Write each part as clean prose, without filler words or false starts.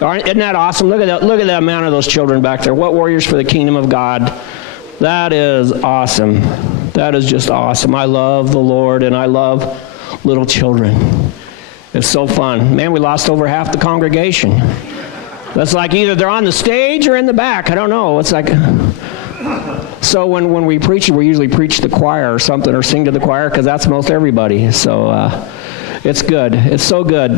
Isn't that awesome? Look at the amount of those children back there. What warriors for the kingdom of God. That is awesome. That is just awesome. I love the Lord, and I love little children. It's so fun. Man, we lost over half the congregation. That's like either they're on the stage or in the back. I don't know. It's like... So when we preach, we usually preach to the choir or something, or sing to the choir, because that's most everybody. So it's good. It's so good.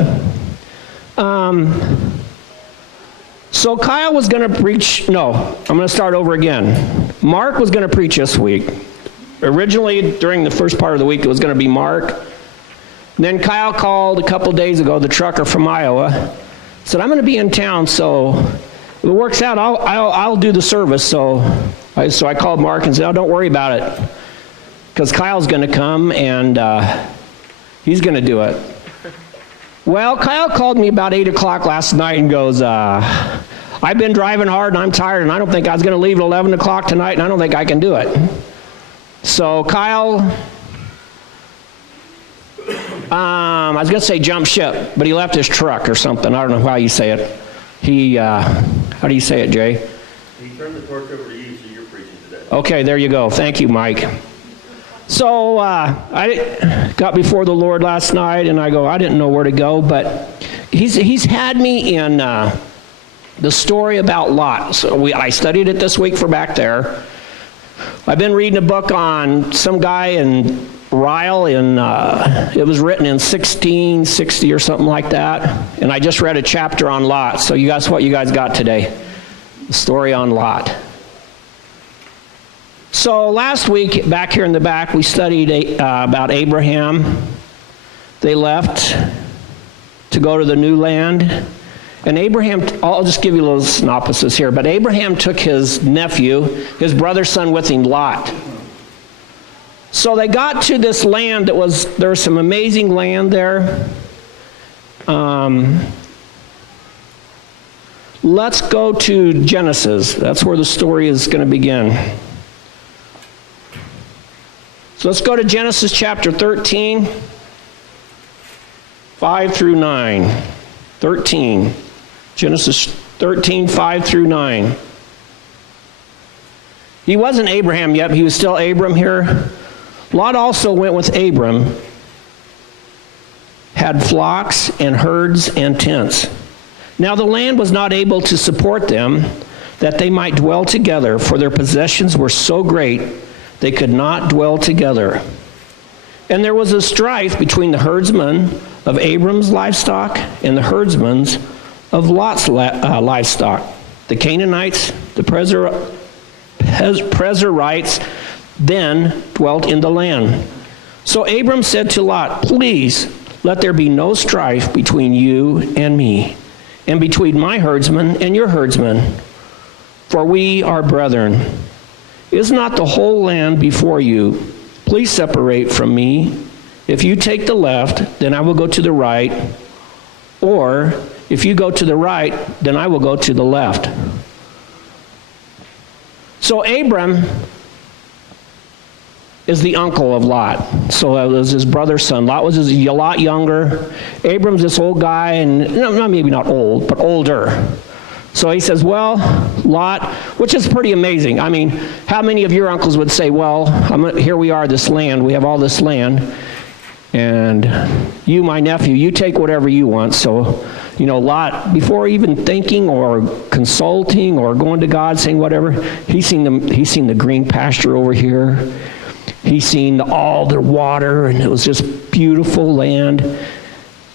So Kyle was going to preach. No, I'm going to start over again. Mark was going to preach this week. Originally, during the first part of the week, it was going to be Mark. Then Kyle called a couple days ago, the trucker from Iowa, said, I'm going to be in town, so if it works out, I'll do the service. So I called Mark and said, oh, don't worry about it, because Kyle's going to come, and he's going to do it. Well, Kyle called me about 8 o'clock last night and goes, I've been driving hard and I'm tired, and I don't think I was going to leave at 11 o'clock tonight, and I don't think I can do it. So Kyle, I was going to say jump ship, but he left his truck or something. I don't know how you say it. How do you say it, Jay? He turned the torch over to you, so you're preaching today. Okay, there you go. Thank you, Mike. So I got before the Lord last night, and I didn't know where to go, but he's had me in the story about Lot. So I studied it this week for back there. I've been reading a book on some guy in Ryle, it was written in 1660 or something like that, and I just read a chapter on Lot. So you guys, what you guys got today? The story on Lot. So last week, back here in the back, we studied about Abraham. They left to go to the new land. And Abraham, I'll just give you a little synopsis here, but Abraham took his nephew, his brother's son with him, Lot. So they got to this land there was some amazing land there. Let's go to Genesis. That's where the story is going to begin. So let's go to Genesis chapter 13, 5 through 9. 13. Genesis 13, 5 through 9. He wasn't Abraham yet, but he was still Abram here. Lot also went with Abram, had flocks and herds and tents. Now the land was not able to support them, that they might dwell together, for their possessions were so great, they could not dwell together. And there was a strife between the herdsmen of Abram's livestock and the herdsmen of Lot's livestock. The Canaanites, the Perizzites, then dwelt in the land. So Abram said to Lot, please, let there be no strife between you and me, and between my herdsmen and your herdsmen, for we are brethren. Is not the whole land before you? Please separate from me. If you take the left, then I will go to the right, or if you go to the right, then I will go to the left. So Abram is the uncle of Lot. So that was his brother's son. Lot was a lot younger. Abram's this old guy, and maybe not old, but older. So he says, well, Lot, which is pretty amazing. I mean, how many of your uncles would say, well, here we are, this land, we have all this land, and you, my nephew, you take whatever you want. So, Lot, before even thinking or consulting or going to God, saying whatever, he's seen the green pasture over here. He's seen all the water, and it was just beautiful land.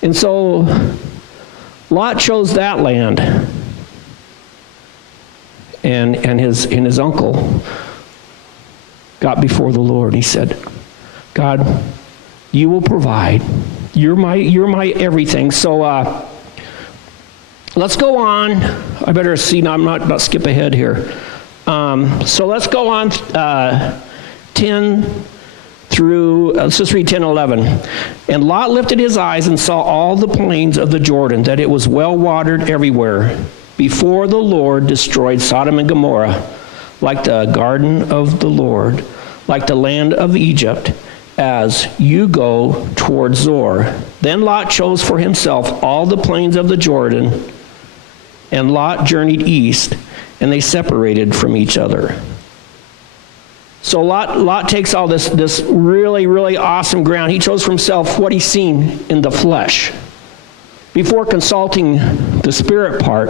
And so Lot chose that land. And his uncle got before the Lord. He said, God, you will provide. You're my everything. So let's go on. I better see. I'm not skip ahead here. So let's go on 10 through, let's just read 10 and 11. And Lot lifted his eyes and saw all the plains of the Jordan, that it was well watered everywhere, before the Lord destroyed Sodom and Gomorrah, like the garden of the Lord, like the land of Egypt, as you go toward Zoar. Then Lot chose for himself all the plains of the Jordan, and Lot journeyed east, and they separated from each other. So Lot takes all this really, really awesome ground. He chose for himself what he's seen in the flesh. Before consulting the spirit part,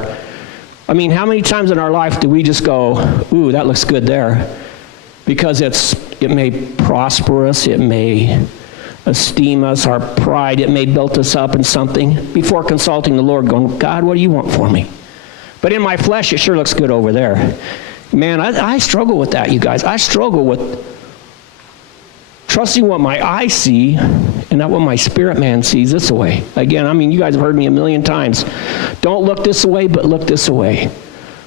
I mean, how many times in our life do we just go, ooh, that looks good there? Because it may prosper us, it may esteem us, our pride, it may build us up in something. Before consulting the Lord, going, God, what do you want for me? But in my flesh, it sure looks good over there. Man, I struggle with that, you guys. I struggle with trusting what my eyes see and not what my spirit man sees this way. Again, I mean, you guys have heard me a million times. Don't look this way, but look this way.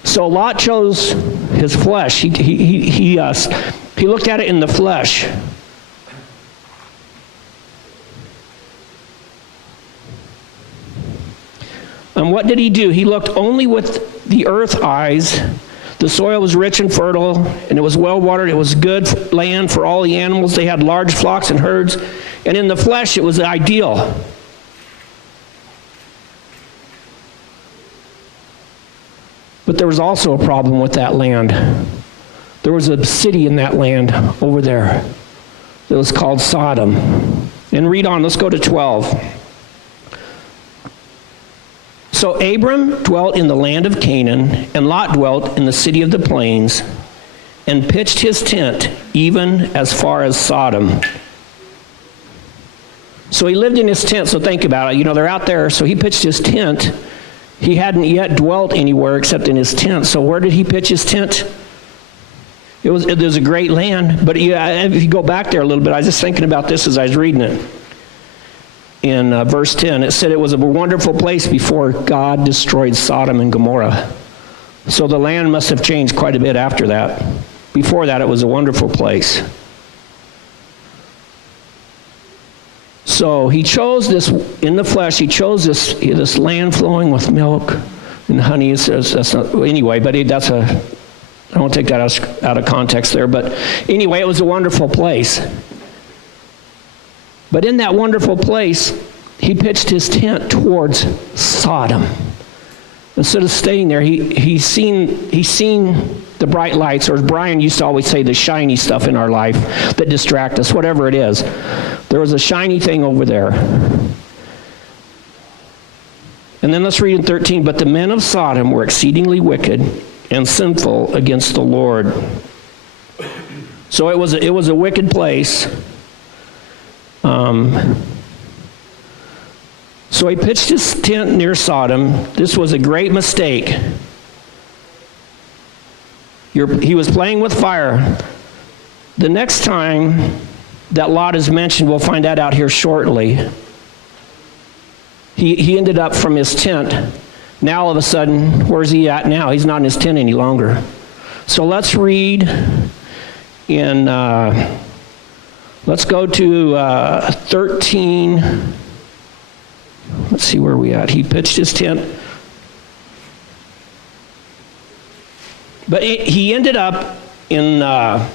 So Lot chose his flesh. He looked at it in the flesh. And what did he do? He looked only with the earth eyes. The soil was rich and fertile, and it was well watered. It was good land for all the animals. They had large flocks and herds. And in the flesh, it was ideal. But there was also a problem with that land. There was a city in that land over there. It was called Sodom. And read on. Let's go to 12. So Abram dwelt in the land of Canaan, and Lot dwelt in the city of the plains, and pitched his tent even as far as Sodom. So he lived in his tent, so think about it. You know, they're out there, so he pitched his tent. He hadn't yet dwelt anywhere except in his tent. So where did he pitch his tent? It was a great land, but if you go back there a little bit, I was just thinking about this as I was reading it. In verse 10, it said it was a wonderful place before God destroyed Sodom and Gomorrah. So the land must have changed quite a bit after that. Before that, it was a wonderful place. So he chose this, in the flesh, he chose this land flowing with milk and honey. Anyway, but I won't take that out of context there. But anyway, it was a wonderful place. But in that wonderful place, he pitched his tent towards Sodom. Instead of staying there, he's seen the bright lights, or as Brian used to always say, the shiny stuff in our life that distract us, whatever it is. There was a shiny thing over there. And then let's read in 13, but the men of Sodom were exceedingly wicked and sinful against the Lord. So it was a wicked place. So he pitched his tent near Sodom. This was a great mistake. He was playing with fire. The next time that Lot is mentioned, we'll find that out here shortly. He ended up from his tent. Now all of a sudden, where's he at now? He's not in his tent any longer. So let's read in... let's go to 13. Let's see where we at. He pitched his tent. But he ended up in, let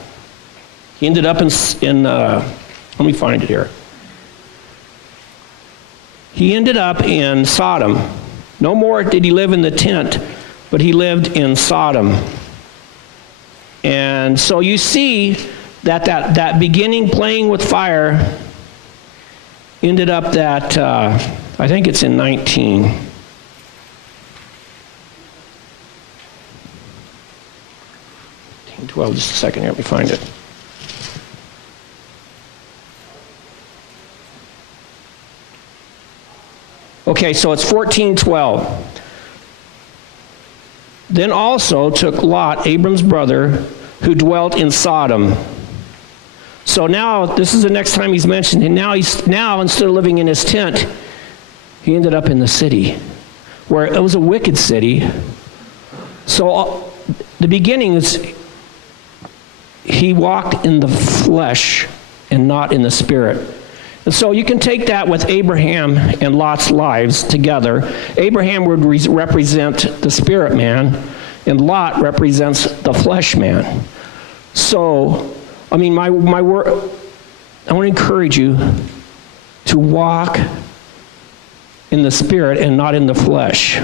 me find it here. He ended up in Sodom. No more did he live in the tent, but he lived in Sodom. And so you see that beginning playing with fire ended up that, I think it's in 19. Well, just a second here, let me find it. Okay, so it's 14:12. Then also took Lot, Abram's brother, who dwelt in Sodom. So now, this is the next time he's mentioned, and now instead of living in his tent, he ended up in the city, where it was a wicked city. So the beginning is, he walked in the flesh and not in the spirit. And so you can take that with Abraham and Lot's lives together. Abraham would represent the spirit man, and Lot represents the flesh man. So, I mean, my word, I want to encourage you to walk in the spirit and not in the flesh.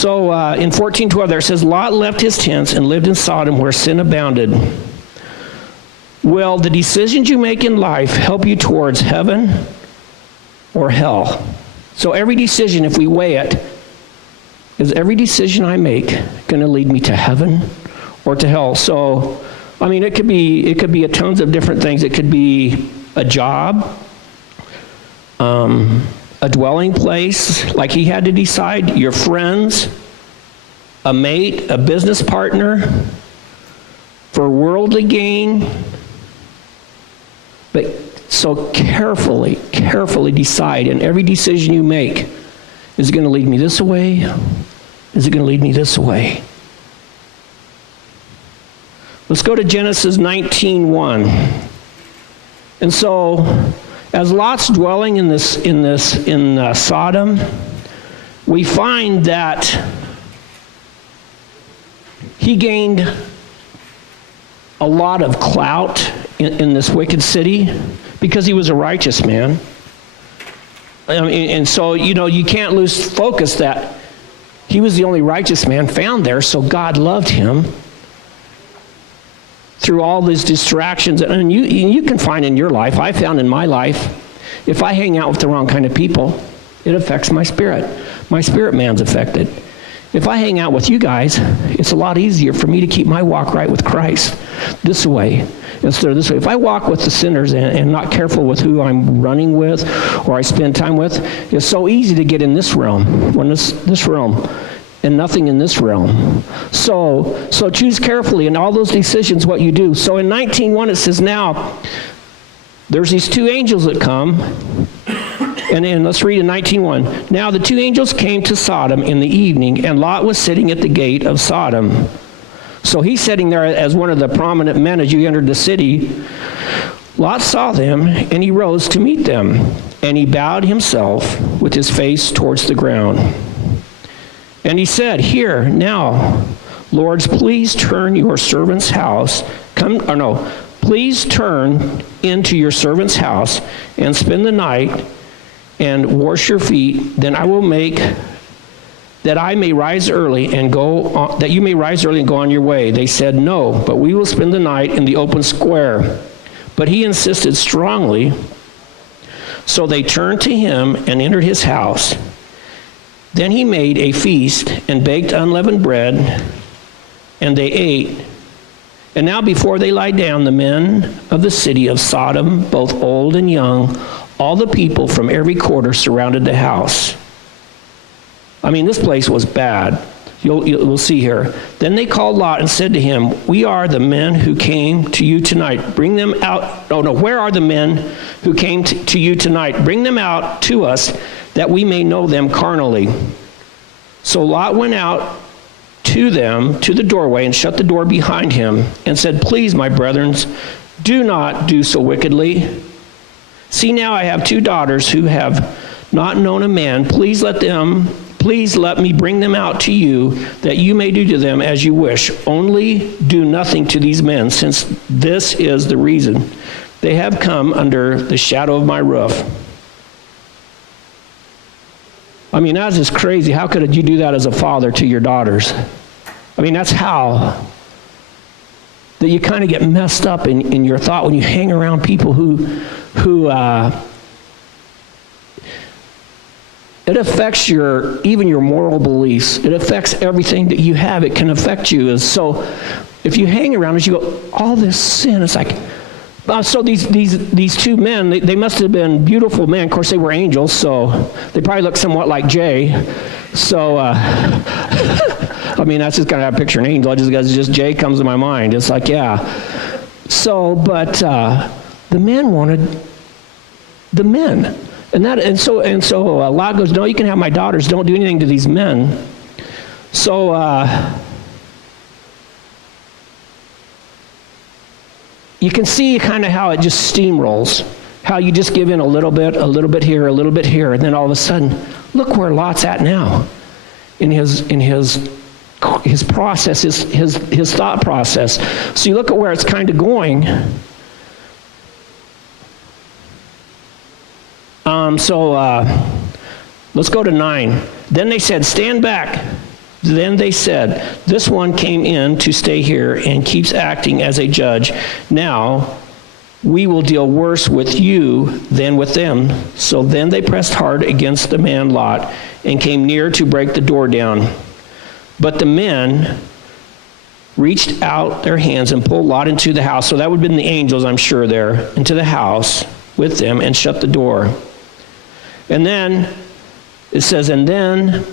So in 14:12 there it says, Lot left his tents and lived in Sodom where sin abounded. Will the decisions you make in life help you towards heaven or hell? So every decision, if we weigh it, is every decision I make going to lead me to heaven or to hell? So, I mean, it could be a tons of different things. It could be a job, a dwelling place, like he had to decide, your friends, a mate, a business partner, for worldly gain. But so carefully decide, and every decision you make, is it going to lead me this way? Is it going to lead me this way? Let's go to Genesis 19:1. And so, as Lot's dwelling in Sodom, we find that he gained a lot of clout in this wicked city because he was a righteous man. And so, you can't lose focus that he was the only righteous man found there, so God loved him through all these distractions. And you can find in your life, I found in my life, if I hang out with the wrong kind of people, it affects my spirit. My spirit man's affected. If I hang out with you guys, it's a lot easier for me to keep my walk right with Christ this way instead of this way. If I walk with the sinners and not careful with who I'm running with or I spend time with, it's so easy to get in this realm, when this realm, and nothing in this realm. So choose carefully in all those decisions what you do. So in 19:1 it says, now there's these two angels that come. And then let's read in 19:1. Now the two angels came to Sodom in the evening, and Lot was sitting at the gate of Sodom. So he's sitting there as one of the prominent men as you entered the city. Lot saw them, and he rose to meet them, and he bowed himself with his face towards the ground. And he said, here, now, lords, please turn your servant's house, please turn into your servant's house and spend the night and wash your feet, then I will make that I may rise early and go on, that you may rise early and go on your way. They said, no, but we will spend the night in the open square. But he insisted strongly, so they turned to him and entered his house. Then he made a feast and baked unleavened bread, and they ate. And now before they lie down, the men of the city of Sodom, both old and young, all the people from every quarter surrounded the house. I mean, this place was bad. We'll see here. Then they called Lot and said to him, we are the men who came to you tonight. Bring them out. Where are the men who came to you tonight? Bring them out to us that we may know them carnally. So Lot went out to them to the doorway and shut the door behind him and said, please, my brethren, do not do so wickedly. See, now I have two daughters who have not known a man. Please let me bring them out to you, that you may do to them as you wish. Only do nothing to these men, since this is the reason they have come under the shadow of my roof. I mean, that's just crazy. How could you do that as a father to your daughters? I mean, that's how that you kind of get messed up in your thought when you hang around people who it affects even your moral beliefs. It affects everything that you have. It can affect you. So if you hang around as you go, all this sin, it's like, so these two men, they must have been beautiful men. Of course, they were angels, so they probably looked somewhat like Jay. So, I mean, that's just kind of how I picture an angel. Just Jay comes to my mind. It's like, yeah. So, but the men wanted the men. And so Lot goes, no, you can have my daughters. Don't do anything to these men. So, you can see kind of how it just steamrolls, how you just give in a little bit here, a little bit here, and then all of a sudden, look where Lot's at now in his process, his thought process. So you look at where it's kind of going. Let's go to 9. Then they said, stand back. Then they said, "This one came in to stay here and keeps acting as a judge. Now we will deal worse with you than with them." So then they pressed hard against the man Lot and came near to break the door down. But the men reached out their hands and pulled Lot into the house. So that would have been the angels, I'm sure, there, into the house with them and shut the door. And then it says, and then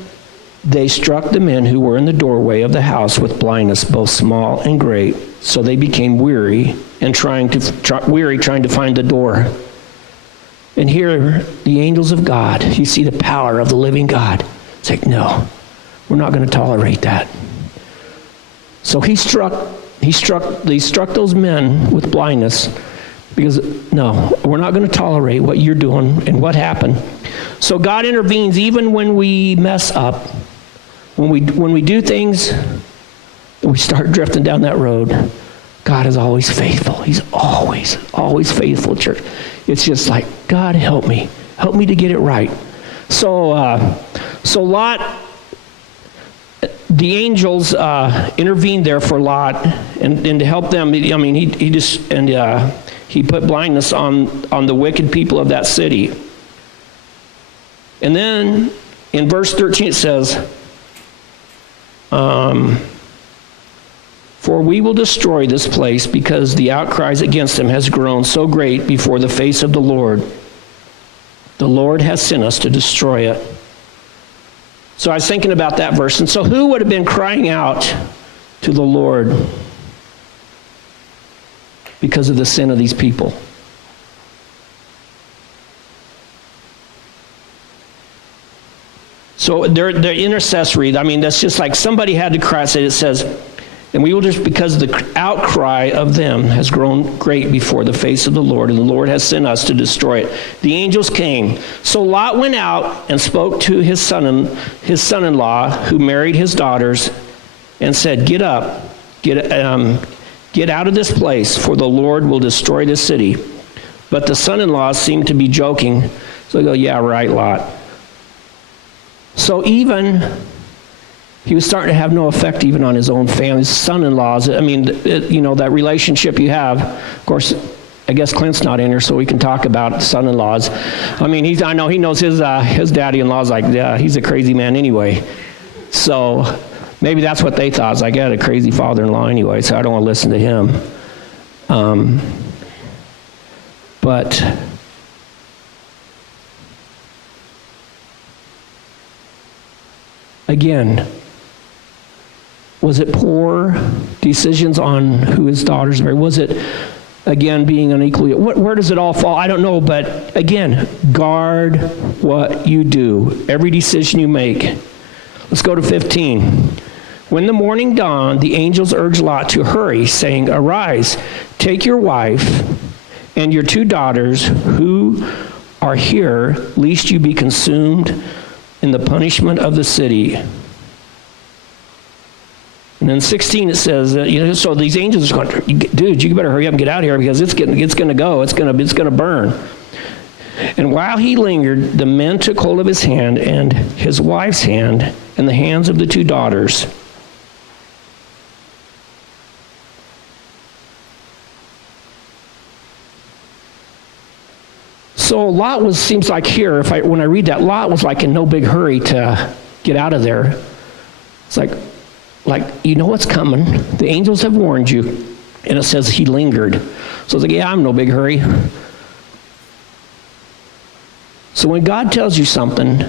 they struck the men who were in the doorway of the house with blindness, both small and great. So they became weary trying to find the door. And here, the angels of God, you see the power of the living God. It's like, no, we're not going to tolerate that. So they struck those men with blindness because, no, we're not going to tolerate what you're doing and what happened. So God intervenes even when we mess up. When we do things, we start drifting down that road. God is always faithful. He's always faithful, church. It's just like, God, help me to get it right. So Lot, the angels intervened there for Lot and to help them. I mean, he put blindness on the wicked people of that city. And then in verse 13 it says, "For we will destroy this place because the outcries against him has grown so great before the face of the Lord. The Lord has sent us to destroy it." So I was thinking about that verse. And so who would have been crying out to the Lord because of the sin of these people? So they're intercessory. I mean, that's just like somebody had to cry. It says, "And we will just, because the outcry of them has grown great before the face of the Lord, and the Lord has sent us to destroy it." The angels came. So Lot went out and spoke to his son-in-law, who married his daughters, and said, "Get up, get out of this place, for the Lord will destroy this city." But the son-in-law seemed to be joking. So they go, "Yeah, right, Lot." So even he was starting to have no effect even on his own family, his son-in-laws. I mean, that relationship you have. Of course, I guess Clint's not in here, so we can talk about son-in-laws. I mean, I know he knows his daddy-in-law's like, yeah, he's a crazy man anyway. So maybe that's what they thought. It's like, I had a crazy father-in-law anyway, so I don't want to listen to him. But again, was it poor decisions on who his daughters married? Was it, again, being unequally? Where does it all fall? I don't know, but again, guard what you do. Every decision you make. Let's go to 15. When the morning dawned, the angels urged Lot to hurry, saying, "Arise, take your wife and your 2 daughters who are here, lest you be consumed in the punishment of the city." And then 16 it says, so these angels are going, "Dude, you better hurry up and get out of here because it's going to go. It's going to burn." And while he lingered, the men took hold of his hand and his wife's hand and the hands of the 2 daughters. So Lot seems like here, when I read that, Lot was like in no big hurry to get out of there. It's like, you know what's coming. The angels have warned you. And it says he lingered. So it's like, yeah, I'm in no big hurry. So when God tells you something,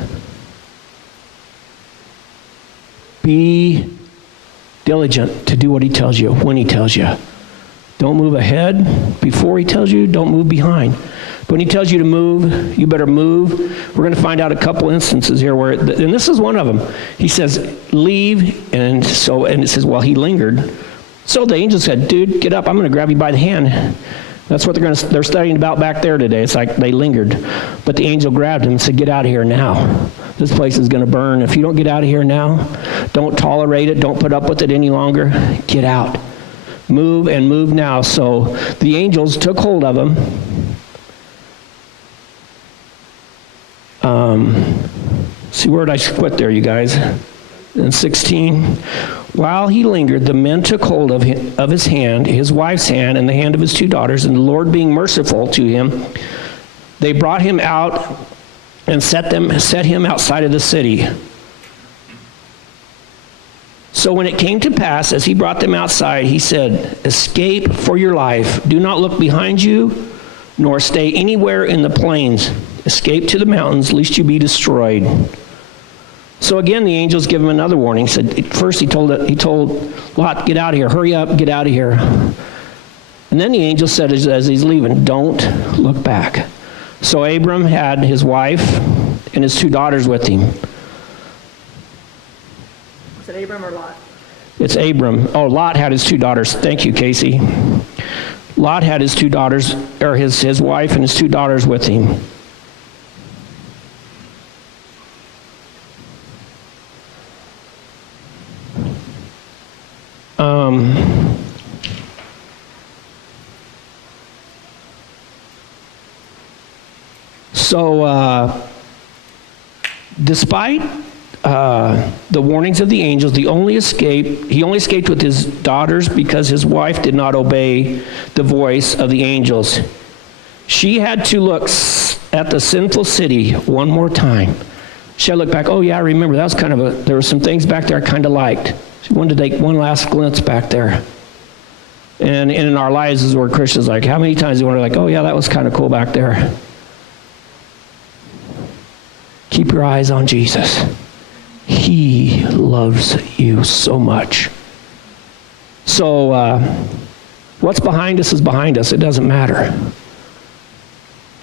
be diligent to do what he tells you, when he tells you. Don't move ahead before he tells you. Don't move behind. But when he tells you to move, you better move. We're going to find out a couple instances here where, and this is one of them. He says, leave, and it says, well, he lingered. So the angel said, dude, get up. I'm going to grab you by the hand. That's what they're studying about back there today. It's like they lingered. But the angel grabbed him and said, get out of here now. This place is going to burn. If you don't get out of here now, don't tolerate it. Don't put up with it any longer. Get out. Move and move now. So the angels took hold of him. See, where did I quit there, you guys? And 16, while he lingered, the men took hold of his hand, his wife's hand, and the hand of his 2 daughters, and the Lord being merciful to him, they brought him out and set him outside of the city. So when it came to pass, as he brought them outside, he said, escape for your life. Do not look behind you, nor stay anywhere in the plains. Escape to the mountains, lest you be destroyed. So again, the angels give him another warning. First he told Lot, get out of here, hurry up, get out of here. And then the angel said as he's leaving, don't look back. So Abram had his wife and his 2 daughters with him. Is it Abram or Lot? It's Abram. Oh, Lot had his 2 daughters. Thank you, Casey. Lot had his 2 daughters, or his wife and his 2 daughters with him. Despite the warnings of the angels, he only escaped with his daughters because his wife did not obey the voice of the angels. She had to look at the sinful city one more time. She had to look back, oh yeah, I remember, that was there were some things back there I kind of liked. She wanted to take one last glimpse back there. And in our lives as we're Christians, like how many times do we wonder, like, oh yeah, that was kind of cool back there. Keep your eyes on Jesus. He loves you so much. So what's behind us is behind us. It doesn't matter.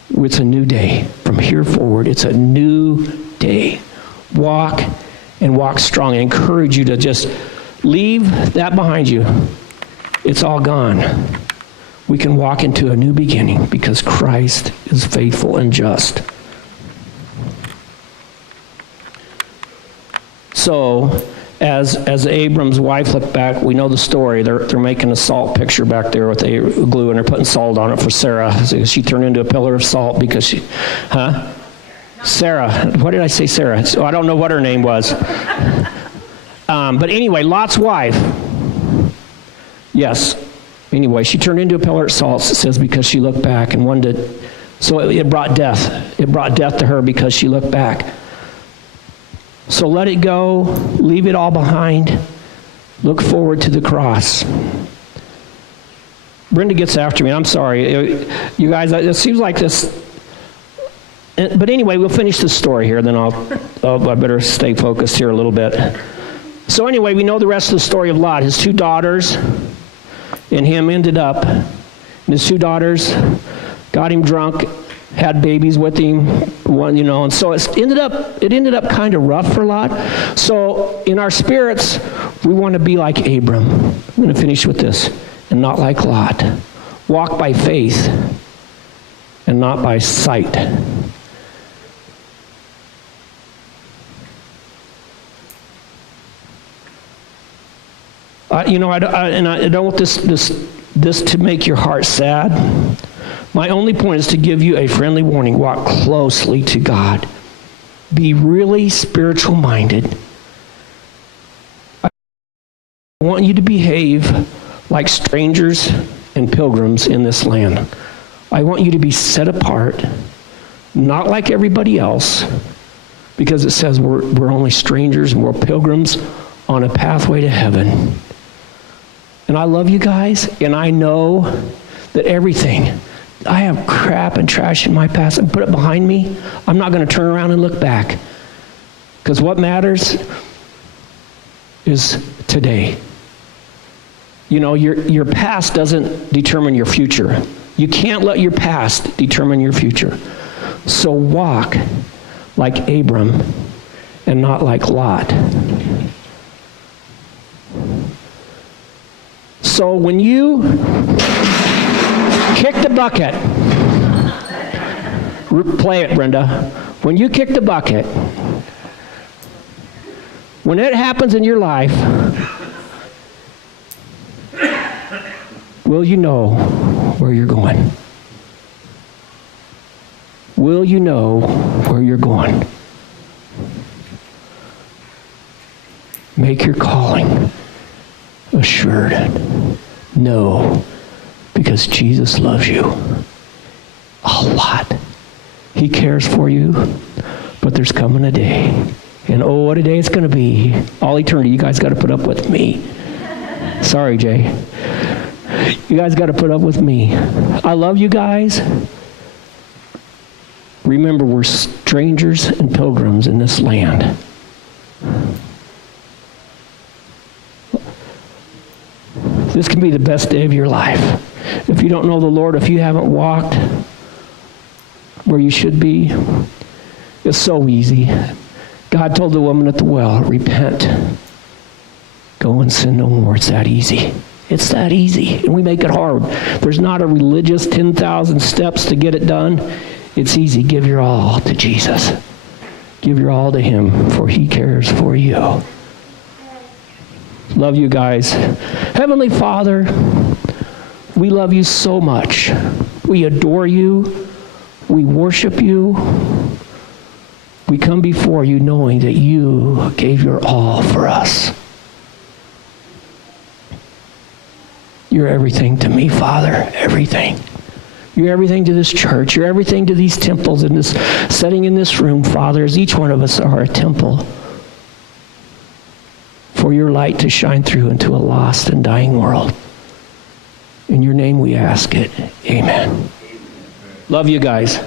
It's a new day. From here forward, it's a new day. Walk and walk strong. I encourage you to just leave that behind you. It's all gone. We can walk into a new beginning because Christ is faithful and just. So, as Abram's wife looked back, we know the story. They're making a salt picture back there with glue, and they're putting salt on it for Sarah. So she turned into a pillar of salt because she, Sarah. What did I say, Sarah? So I don't know what her name was. But anyway, Lot's wife. Yes. Anyway, she turned into a pillar of salt, it says, because she looked back and wanted. So it brought death. It brought death to her because she looked back. So let it go, leave it all behind, look forward to the cross. Brenda gets after me, I'm sorry. You guys, it seems like this, but anyway, we'll finish this story here, then I better stay focused here a little bit. So anyway, we know the rest of the story of Lot. His 2 daughters and him ended up, and his 2 daughters got him drunk, had babies with him, and so it ended up kind of rough for Lot. So in our spirits, we want to be like Abram. I'm going to finish with this, and not like Lot. Walk by faith and not by sight. I don't want this to make your heart sad. My only point is to give you a friendly warning. Walk closely to God. Be really spiritual minded. I want you to behave like strangers and pilgrims in this land. I want you to be set apart, not like everybody else, because it says we're only strangers and we're pilgrims on a pathway to heaven. And I love you guys, and I know that I have crap and trash in my past, and put it behind me. I'm not going to turn around and look back. Because what matters is today. Your past doesn't determine your future. You can't let your past determine your future. So walk like Abram and not like Lot. So when you kick the bucket. Play it, Brenda. When you kick the bucket, when it happens in your life, will you know where you're going? Will you know where you're going? Make your calling assured. Know, because Jesus loves you a lot. He cares for you, but there's coming a day. And oh, what a day it's going to be. All eternity, you guys got to put up with me. Sorry, Jay. You guys got to put up with me. I love you guys. Remember, we're strangers and pilgrims in this land. This can be the best day of your life. If you don't know the Lord, if you haven't walked where you should be, it's so easy. God told the woman at the well, repent. Go and sin no more. It's that easy. It's that easy. And we make it hard. There's not a religious 10,000 steps to get it done. It's easy. Give your all to Jesus. Give your all to him, for he cares for you. Love you guys. Heavenly Father, we love you so much. We adore you. We worship you. We come before you knowing that you gave your all for us. You're everything to me, Father. Everything. You're everything to this church. You're everything to these temples in this setting in this room, Father, as each one of us are a temple for your light to shine through into a lost and dying world. In your name we ask it. Amen. Love you guys.